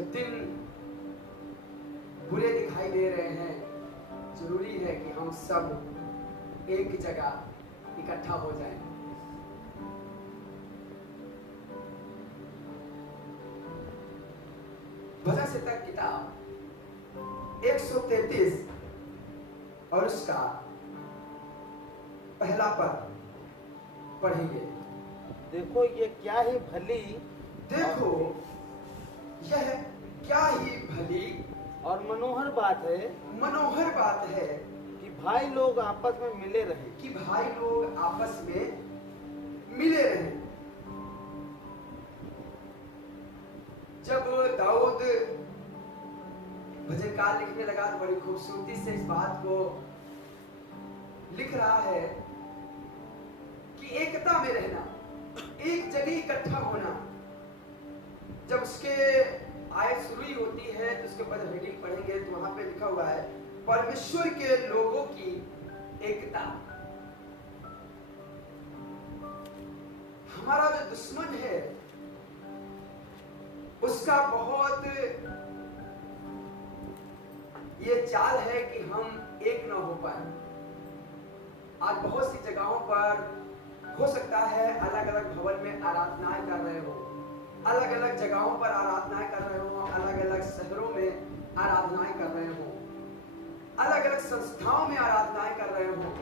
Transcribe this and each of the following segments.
जब दिन बुरे दिखाई दे रहे हैं, जरूरी है कि हम सब एक जगह इकट्ठा हो जाएं। भजन संहिता किताब 133 और उसका पहला पद पढ़ेंगे। देखो ये क्या ही भली, देखो यह क्या ही भली और मनोहर बात है कि भाई लोग आपस में मिले रहे। कि भाई लोग आपस में मिले रहे। जब दाऊद भजनकार लिखने लगा तो बड़ी खूबसूरती से इस बात को लिख रहा है कि एकता में रहना, एक जगह इकट्ठा होना। जब उसके आयत शुरू ही होती है तो उसके बाद रीडिंग पढ़ेंगे तो वहां पे लिखा हुआ है परमेश्वर के लोगों की एकता। हमारा जो दुश्मन है उसका बहुत ये चाल है कि हम एक ना हो पाए। आज बहुत सी जगहों पर हो सकता है अलग अलग भवन में आराधनाएं कर रहे हो, अलग अलग जगहों पर आराधनाएं कर रहे हो, अलग अलग शहरों में आराधनाएं कर रहे हो, अलग अलग संस्थाओं में आराधनाएं कर रहे हो,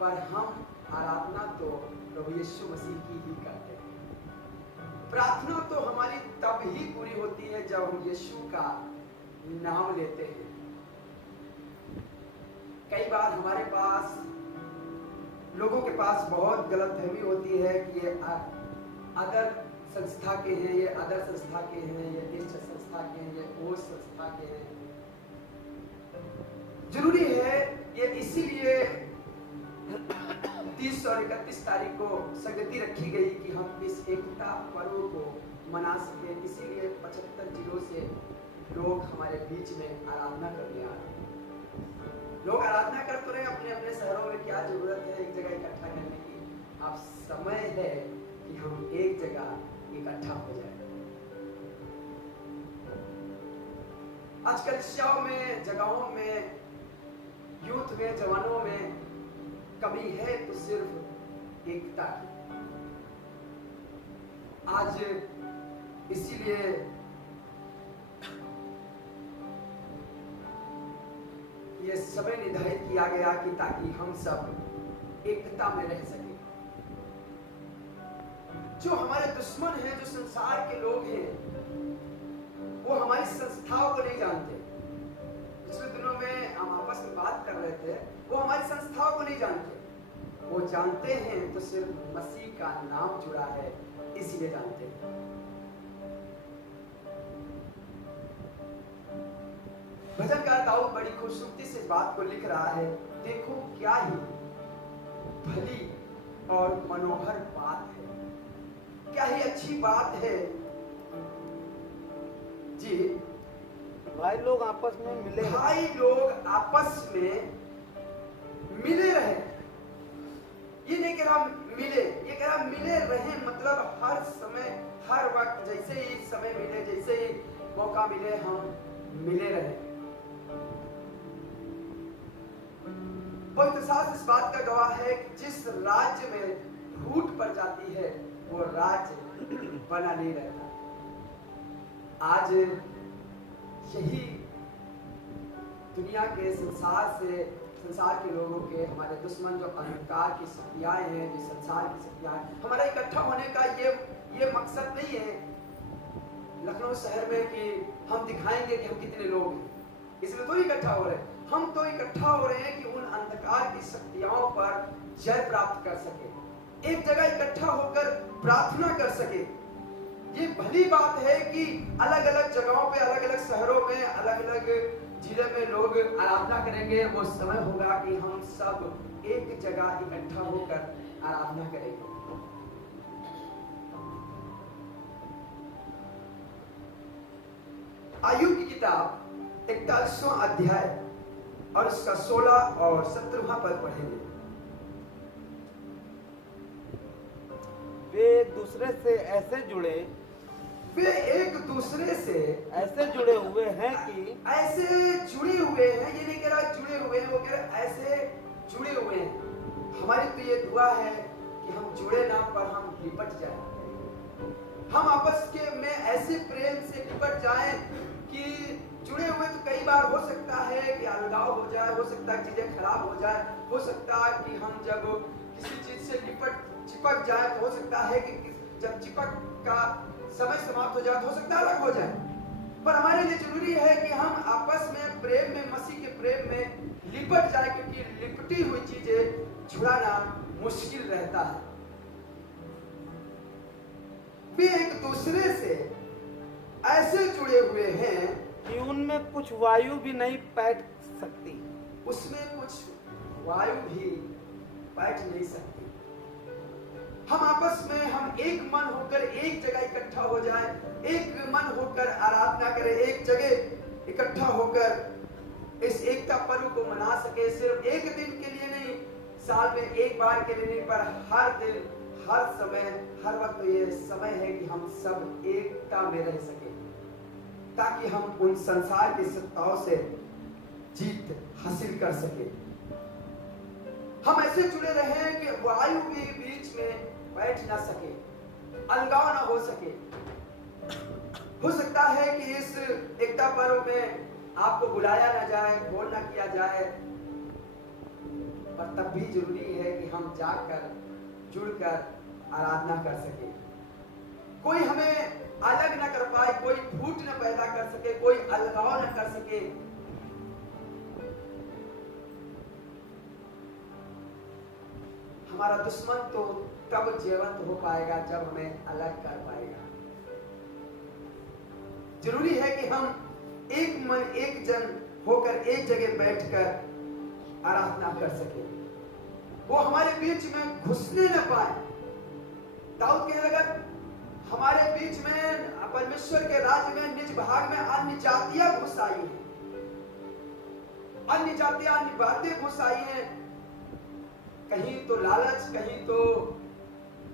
पर हम आराधना तो प्रभु यीशु मसीह की ही करते हैं। प्रार्थना तो हमारी तब ही पूरी होती है जब हम यीशु का नाम लेते हैं। कई बार हमारे पास लोगों के पास बहुत गलतफहमी होती है कि ये अदर संस्था के हैं, ये अदर संस्था के हैं, ये इस संस्था के हैं, ये उस संस्था के हैं। जरूरी है ये इसीलिए 30 और 31 तारीख को संगति रखी गई कि हम इस एकता पर्व को मना सके। इसीलिए 75 जिलों से लोग हमारे बीच में आराधना करने आ रहे हैं। लोग आराधना कर तो रहे अपने अपने शहरों में, क्या जरूरत है एक जगह इकट्ठा करने की। अब समय है कि हम एक जगह इकट्ठा हो जाए। आज कलिसियाओं में, जगहों में, यूथ में, जवानों में कमी है तो सिर्फ एकता की। आज इसीलिए ये समय निर्धारित किया गया कि ताकि हम सब एकता में रह सके। जो हमारे दुश्मन हैं, जो संसार के लोग हैं, वो हमारी संस्थाओं को नहीं जानते। पिछले दिनों में हम आपस में बात कर रहे थे, वो हमारी संस्थाओं को नहीं जानते। वो जानते हैं तो सिर्फ मसीह का नाम जुड़ा है, इसलिए जानते हैं। भजनकार दाऊद बड़ी खूबसूरती से इस बात को लिख रहा है, देखो क्या ही भली और मनोहर बात है, क्या ही अच्छी बात है जी। भाई लोग आपस में मिले, भाई लोग आपस में मिले रहे। ये नहीं कह रहा मिले, ये कह रहा मिले रहे। मतलब हर समय, हर वक्त, जैसे ही समय मिले, जैसे ही मौका मिले, हम मिले रहे। पवित्र शास्त्र इस बात का गवाह है कि जिस राज्य में फूट पड़ जाती है वो राज्य बना नहीं रहता। आज यही दुनिया के संसार के लोगों के, हमारे दुश्मन जो अहंकार की शक्तियां हैं, जो संसार की शक्तियां हैं, हमारा इकट्ठा होने का ये मकसद नहीं है लखनऊ शहर में कि हम दिखाएंगे कि हम कितने लोग हैं, इसलिए तो इकट्ठा हो रहे हैं। हम तो इकट्ठा हो रहे हैं कि उन अंधकार की शक्तियों पर जय प्राप्त कर सके, एक जगह इकट्ठा होकर प्रार्थना कर सके। ये भली बात है कि अलग अलग जगहों पे, अलग अलग शहरों में, अलग अलग जिले में लोग आराधना करेंगे। वो समय होगा कि हम सब एक जगह इकट्ठा होकर आराधना करेंगे। आयुब की किताब 41वां अध्याय और इसका 16 और 17वां पद पढ़ेंगे। वे एक दूसरे से ऐसे जुड़े, वे एक दूसरे से ऐसे जुड़े हुए हैं कि ऐसे जुड़े हुए हैं, ये नहीं कह रहा जुड़े हुए हैं, वो कह रहा ऐसे जुड़े हुए हैं। हमारी तो ये दुआ है कि हम जुड़े ना पर हम लिपट जाए, हम आपस के में ऐसे प्रेम से लिपट जाएं कि जुड़े हुए तो कई बार हो सकता है कि अलगाव हो जाए, हो सकता है चीजें खराब हो जाए, हो सकता है कि हम जब किसी चीज से चिपक जाए तो हो सकता है कि जब चिपक का समय समाप्त हो जाए तो हो सकता है अलग हो जाए। पर हमारे लिए जरूरी है कि हम आपस में प्रेम में, मसीह के प्रेम में लिपट जाए, क्योंकि लिपटी हुई चीजें छुड़ाना मुश्किल रहता है। वे एक दूसरे से ऐसे जुड़े हुए हैं कि उनमें कुछ वायु भी नहीं बैठ सकती, उसमें कुछ वायु भी बैठ नहीं सकती। हम आपस में हम एक मन होकर एक जगह इकट्ठा हो जाए, एक मन होकर आराधना करें, एक जगह इकट्ठा होकर इस एकता पर्व को मना सके। सिर्फ एक दिन के लिए नहीं, साल में एक बार के लिए नहीं, पर हर दिन, हर समय, हर वक्त ये समय है कि हम सब एकता में रह सके, ताकि हम उन संसार की सत्ताओं से जीत हासिल कर सके। हम ऐसे जुड़े रहे कि वायु भी बीच में बैठ ना सके, अलगाव ना हो सके। हो सकता है कि इस एकता पर्व में आपको बुलाया ना जाए, फोन ना किया जाए, पर तब भी जरूरी है कि हम जाकर जुड़कर आराधना कर सके। कोई हमें अलग ना कर पाए, कोई फूट न पैदा कर सके, कोई अलगाव न कर सके। हमारा दुश्मन तो तब जीवंत हो पाएगा जब हमें अलग कर पाएगा। जरूरी है कि हम एक मन, एक जन होकर एक जगह बैठकर आराधना कर सके। वो हमारे बीच में घुसने न पाए। दाऊद कहने लगा, हमारे बीच में परमेश्वर के राज्य में निज भाग में अन्य जातियां घुस आई हैं, अन्य जातियां, अन्य बातें घुस आई हैं। कहीं तो लालच, कहीं तो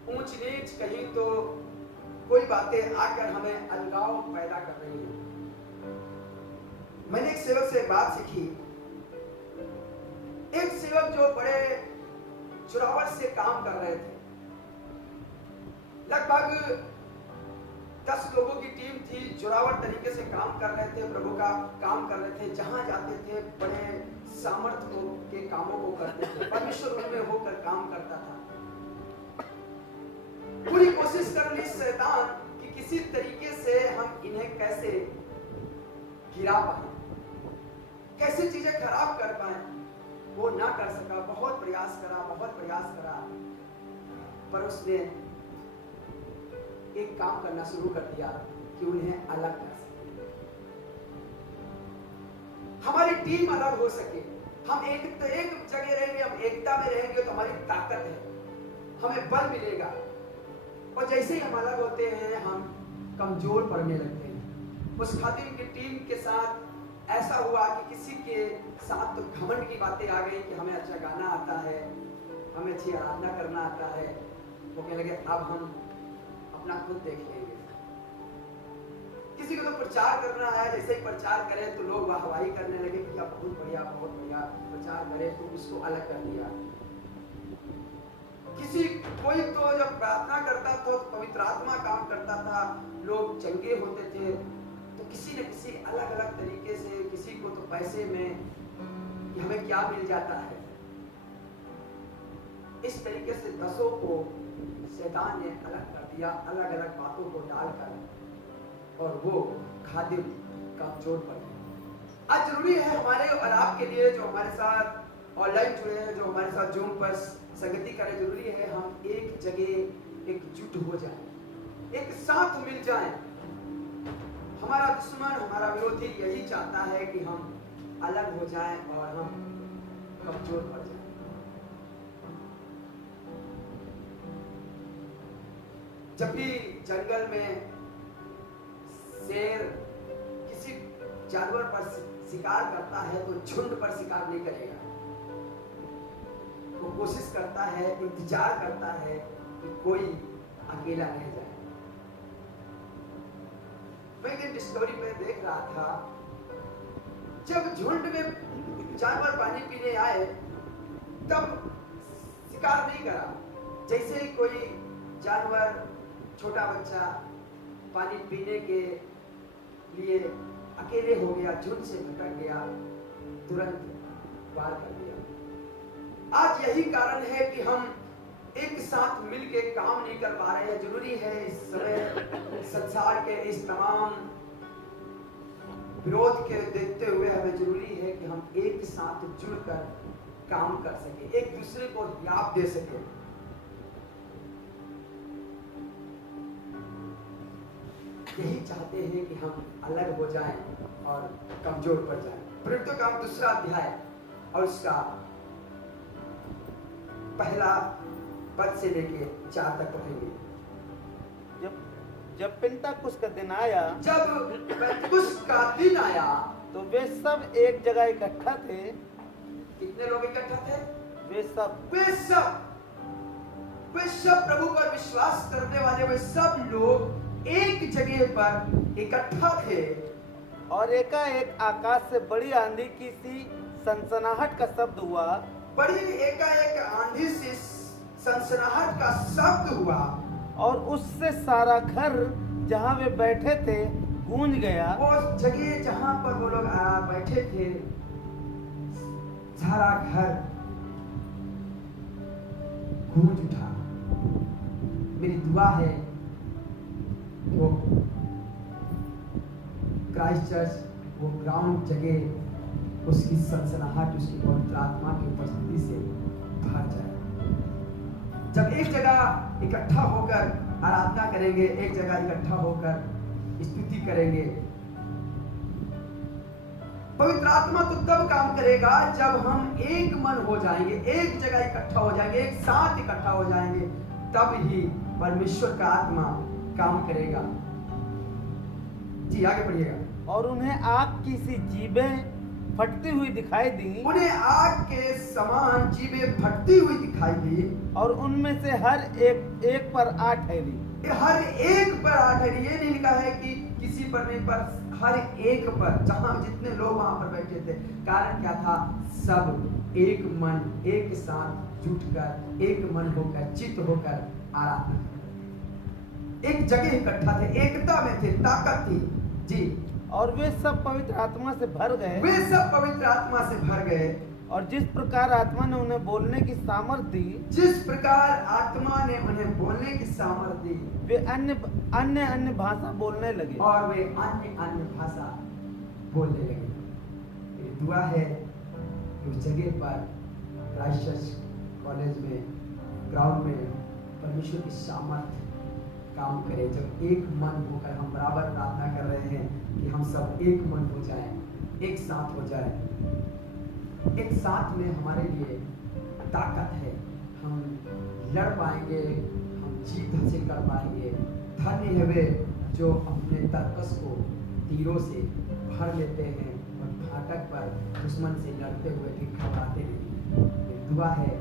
ऊंच नीच, कहीं तो कोई बातें आकर हमें अलगाव पैदा कर रही हैं। मैंने एक सेवक से एक बात सीखी। एक सेवक जो बड़े चुरावट से काम कर रहे थे, लगभग 10 लोगों की टीम थी, जुरावर तरीके से काम कर रहे थे, प्रभु का काम कर रहे थे। जहां जाते थे बड़े सामर्थ्य के कामों को करते थे, परमेश्वर उनमें होकर काम करता था। पूरी कोशिश कर ली शैतान कि किसी तरीके से हम इन्हें कैसे गिरा पाए, कैसे चीजें खराब कर पाए। वो ना कर सका, बहुत प्रयास करा, बहुत प्रयास करा, पर उसने एक काम करना शुरू कर दिया कि उन्हें अलग कर सके, हमारी टीम अलग हो सके। हम एक जगह रहेंगे, हम एकता में रहेंगे तो हमारी ताकत है, हमें बल मिलेगा। और जैसे ही हम अलग होते हैं हम कमजोर पड़ने लगते हैं। उस खातिर की टीम के साथ ऐसा हुआ कि किसी के साथ तो घमंड की बातें आ गई कि हमें अच्छा गाना आता है, हमें अच्छी आराधना करना आता है। वो कहने लगे अब हम अपना खुद देख लेंगे। किसी को तो प्रचार करना है, जैसे ही प्रचार करे तो लोग वाहवाही करने लगे कि आप बहुत बढ़िया प्रचार करे, तो उसको अलग कर दिया। कोई तो जब प्रार्थना करता था तो पवित्र आत्मा काम करता था, लोग चंगे होते थे, तो किसी न किसी अलग अलग तरीके से, किसी को तो पैसे में कि हमें क्या मिल जाता है, इस तरीके से 10 को शैतान ने अलग कर दिया, अलग अलग बातों को डालकर, और वो खादिम कमजोर पड़ गए। आज जरूरी है हमारे और आपके लिए, जो हमारे साथ ऑनलाइन जुड़े हैं, जो हमारे साथ जूम पर संगति करें, जरूरी है हम एक जगह एकजुट हो जाएं, एक साथ मिल जाएं। हमारा दुश्मन, हमारा विरोधी यही चाहता है कि हम अलग हो जाएं और हम कमजोर पड़ जाएं। जब भी जंगल में शेर किसी जानवर पर शिकार करता है तो झुंड पर शिकार नहीं करेगा, वो कोशिश करता है, इंतजार करता है कि कोई अकेला रह जाए। मैं एक दिन डिस्कवरी में देख रहा था, जब झुंड में जानवर पानी पीने आए तब शिकार नहीं करा। जैसे ही कोई जानवर, छोटा बच्चा पानी पीने के लिए अकेले हो गया, झुंड से भटक गया, तुरंत पार कर दिया। आज यही कारण है कि हम एक साथ मिलके काम नहीं कर पा रहे हैं। जरूरी है इस समय संसार के इस तमाम विरोध के देखते हुए हमें जरूरी है कि हम एक साथ जुड़कर काम कर सके, एक दूसरे को लाभ दे सके। यही चाहते हैं कि हम अलग हो जाएं और कमजोर पड़ जाएं। प्रेरितों का हम 2 अध्याय और उसका पहला पद से लेके 4 तक पढ़ेंगे। जब पेंतकुस्त का दिन आया, जब पेंतकुस्त का दिन आया तो वे सब एक जगह इकट्ठा थे। कितने लोग इकट्ठा थे? वे सब प्रभु पर विश्वास करने वाले, वे सब लोग एक जगह पर इकट्ठा थे। और एकाएक आकाश से बड़ी आंधी की सी सनसनाहट का शब्द हुआ। बड़ी एकाएक आंधी से सनसनाहट का शब्द हुआ और उससे सारा घर जहाँ वे बैठे थे गूंज गया। और जगह जहाँ पर वो लोग बैठे थे, सारा घर गूंज उठा। मेरी दुआ है वो क्राइस्ट चर्च, वो ग्राउंड जगह, उसकी सनसनाहट, उसकी पवित्र आत्मा की उपस्थिति से भर जाए। जब एक जगह इकट्ठा होकर आराधना करेंगे, एक जगह इकट्ठा होकर स्तुति करेंगे, पवित्र आत्मा तो तब काम करेगा जब हम एक मन हो जाएंगे, एक जगह इकट्ठा हो जाएंगे, एक साथ इकट्ठा हो जाएंगे, तब ही परमेश्वर का आत्मा काम करेगा। जी आगे पढ़िएगा। और उन्हें आग की सी जीभें फटती हुई दिखाई दी। उन्हें आग के समान जीभें फटती हुई दिखाई दी। और उनमें से हर एक पर आ ठहरी। हर एक पर आ ठहरी। ये नहीं लिखा है कि किसी पर नहीं, पर हर एक पर, जहां जितने लोग वहां पर बैठे थे। कारण क्या था? सब एक मन, एक साथ जुटकर, एक मन होकर, चित्त होकर आराधना, एक जगह इकट्ठा थे, एकता में थे, ताकत थी। जी। और वे सब पवित्र आत्मा से भर गए। वे सब पवित्र आत्मा से भर गए। और जिस प्रकार आत्मा ने उन्हें बोलने की सामर्थ दी, जिस प्रकार आत्मा ने उन्हें बोलने की सामर्थ दी, वे अन्य भाषा बोलने लगे। और वे अन्य भाषा बोलने लगे। मेरी दुआ है कि उस जगह पर क्राइस्ट चर्च कॉलेज में, ग्राउंड में परमेश्वर की सामर्थ काम करे। जब एक मन होकर हम बराबर प्रार्थना कर रहे हैं कि हम सब एक मन हो जाएं, एक साथ हो जाएं। एक साथ में हमारे लिए ताकत है, हम लड़ पाएंगे, हम जीत हासिल कर पाएंगे। धन्य है वे जो अपने तरकस को तीरों से भर लेते हैं और फाटक पर दुश्मन से लड़ते हुए भी घबराते नहीं। मेरी दुआ है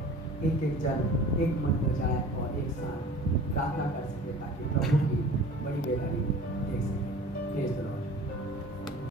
एक एक जन एक मन हो जाए और एक साथ प्रार्थना कर सके, ताकि प्रभु की बड़ी बेगारी देख सके। Praise the Lord.